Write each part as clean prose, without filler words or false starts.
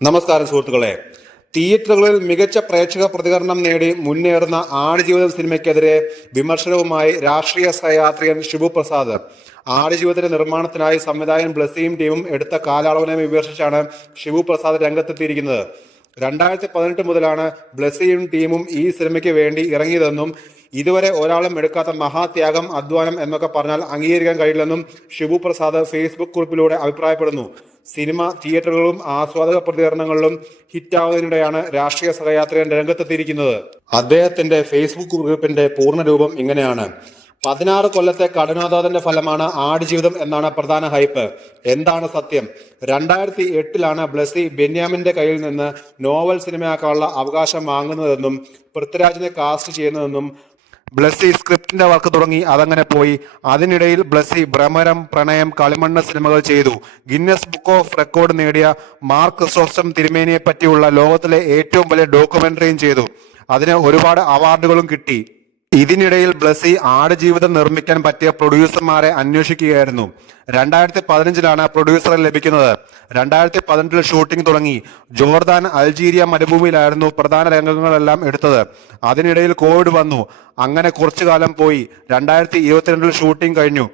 നമസ്കാരം സുഹൃത്തുക്കളെ. തിയേറ്ററുകളിൽ മികച്ച പ്രേക്ഷക പ്രതികരണം നേടി മുന്നേറുന്ന ആടുജീവിതം സിനിമയ്ക്കെതിരെ വിമർശനവുമായി രാഷ്ട്രീയ സഹയാത്രികൻ ഷിബു പ്രസാദ്. ആടുജീവിതത്തിന്റെ നിർമ്മാണത്തിനായി സംവിധായകൻ ബ്ലസ്സിയും ടീമും എടുത്ത കാലയളവിനെ വിമർശിച്ചാണ് ഷിബു പ്രസാദ് രംഗത്തെത്തിയിരിക്കുന്നത്. 2018 മുതലാണ് ബ്ലസ്സിയും ടീമും ഈ സിനിമയ്ക്ക് വേണ്ടി ഇറങ്ങിയതെന്നും ഇതുവരെ ഒരാളും എടുക്കാത്ത മഹാത്യാഗം, അധ്വാനം എന്നൊക്കെ പറഞ്ഞാൽ അംഗീകരിക്കാൻ കഴിയില്ലെന്നും ഷിബു പ്രസാദ് ഫേസ്ബുക്ക് കുറിപ്പിലൂടെ അഭിപ്രായപ്പെടുന്നു. സിനിമ തിയേറ്ററുകളിലും ആസ്വാദക പ്രതികരണങ്ങളിലും ഹിറ്റാവുന്നതിനിടെയാണ് രാഷ്ട്രീയ സഹയാത്രികൻ രംഗത്തെത്തിയിരിക്കുന്നത്. അദ്ദേഹത്തിന്റെ ഫേസ്ബുക്ക് കുറിപ്പിന്റെ പൂർണ്ണരൂപം ഇങ്ങനെയാണ്: 16 കൊല്ലത്തെ കഠിനാധ്വാനത്തിന്റെ ഫലമാണ് ആടുജീവിതം എന്നാണ് പ്രധാന ഹൈപ്പ്. എന്താണ് സത്യം? 2008 ബ്ലസ്സി ബെന്യാമിന്റെ കയ്യിൽ നിന്ന് നോവൽ സിനിമയാക്കാനുള്ള അവകാശം വാങ്ങുന്നതെന്നും പൃഥ്വിരാജിനെ കാസ്റ്റ് ചെയ്യുന്നതെന്നും ബ്ലസ്സി സ്ക്രിപ്റ്റിന്റെ വർക്ക് തുടങ്ങി അതങ്ങനെ പോയി. അതിനിടയിൽ ബ്ലസ്സി ഭ്രമരം, പ്രണയം, കളിമണ്ണ് സിനിമകൾ ചെയ്തു. ഗിന്നസ് ബുക്ക് ഓഫ് റെക്കോർഡ് നേടിയ മാർക്ക് ക്രിസോസ്റ്റം തിരുമേനിയെ പറ്റിയുള്ള ലോകത്തിലെ ഏറ്റവും വലിയ ഡോക്യുമെന്ററിയും ചെയ്തു. അതിന് ഒരുപാട് അവാർഡുകളും കിട്ടി. ഇതിനിടയിൽ ബ്ലസ്സി ആടുജീവിതം നിർമ്മിക്കാൻ പറ്റിയ പ്രൊഡ്യൂസർമാരെ അന്വേഷിക്കുകയായിരുന്നു. 2015 പ്രൊഡ്യൂസറെ ലഭിക്കുന്നത്. 2018 ഷൂട്ടിംഗ് തുടങ്ങി. ജോർദാൻ, അൾജീരിയ മരുഭൂമിയിലായിരുന്നു പ്രധാന രംഗങ്ങളെല്ലാം എടുത്തത്. അതിനിടയിൽ കോവിഡ് വന്നു. അങ്ങനെ കുറച്ചു കാലം പോയി. 2022 ഷൂട്ടിംഗ് കഴിഞ്ഞു.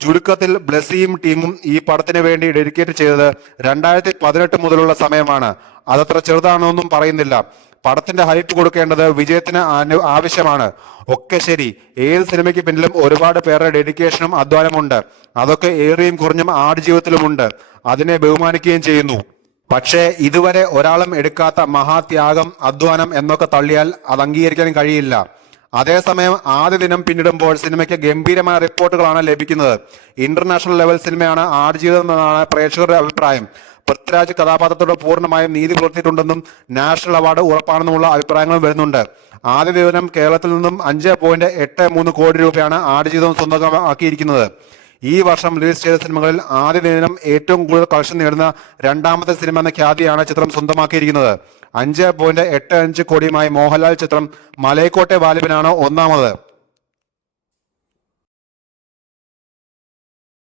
ചുരുക്കത്തിൽ ബ്ലസ്സിയും ടീമും ഈ പടത്തിന് വേണ്ടി ഡെഡിക്കേറ്റ് ചെയ്തത് 2018 മുതലുള്ള സമയമാണ്. അതത്ര ചെറുതാണോന്നും പറയുന്നില്ല. പടത്തിന്റെ ഹൈപ്പ് കൊടുക്കേണ്ടത് വിജയത്തിന് ആവശ്യമാണ്. ഒക്കെ ശരി, ഏത് സിനിമയ്ക്ക് പിന്നിലും ഒരുപാട് പേരുടെ ഡെഡിക്കേഷനും അധ്വാനമുണ്ട്. അതൊക്കെ ഏറിയും കുറഞ്ഞും ആടുജീവിതത്തിലുമുണ്ട്. അതിനെ ബഹുമാനിക്കുകയും ചെയ്യുന്നു. പക്ഷേ ഇതുവരെ ഒരാളും എടുക്കാത്ത മഹാത്യാഗം, അധ്വാനം എന്നൊക്കെ തള്ളിയാൽ അത് അംഗീകരിക്കാൻ കഴിയില്ല. അതേസമയം ആദ്യ ദിനം പിന്നിടുമ്പോൾ സിനിമയ്ക്ക് ഗംഭീരമായ റിപ്പോർട്ടുകളാണ് ലഭിക്കുന്നത്. ഇന്റർനാഷണൽ ലെവൽ സിനിമയാണ് ആടുജീവിതം എന്നാണ് പ്രേക്ഷകരുടെ അഭിപ്രായം. പൃഥ്വിരാജ് കഥാപാത്രത്തോട് പൂർണ്ണമായും നീതി പുലർത്തിയിട്ടുണ്ടെന്നും നാഷണൽ അവാർഡ് ഉറപ്പാണെന്നുമുള്ള അഭിപ്രായങ്ങളും വരുന്നുണ്ട്. ആദ്യ ദിനം കേരളത്തിൽ നിന്നും 5.83 കോടി രൂപയാണ് ആടുജീവിതം സ്വന്തമാക്കിയിരിക്കുന്നത്. ഈ വർഷം റിലീസ് ചെയ്ത സിനിമകളിൽ ആദ്യ ദിനം ഏറ്റവും കൂടുതൽ കളക്ഷൻ നേടുന്ന രണ്ടാമത്തെ സിനിമ എന്ന ഖ്യാതിയാണ് ചിത്രം സ്വന്തമാക്കിയിരിക്കുന്നത്. 5.85 കോടിയുമായി മോഹൻലാൽ ചിത്രം മലൈക്കോട്ടെ വാലിബനാണ് ഒന്നാമത്.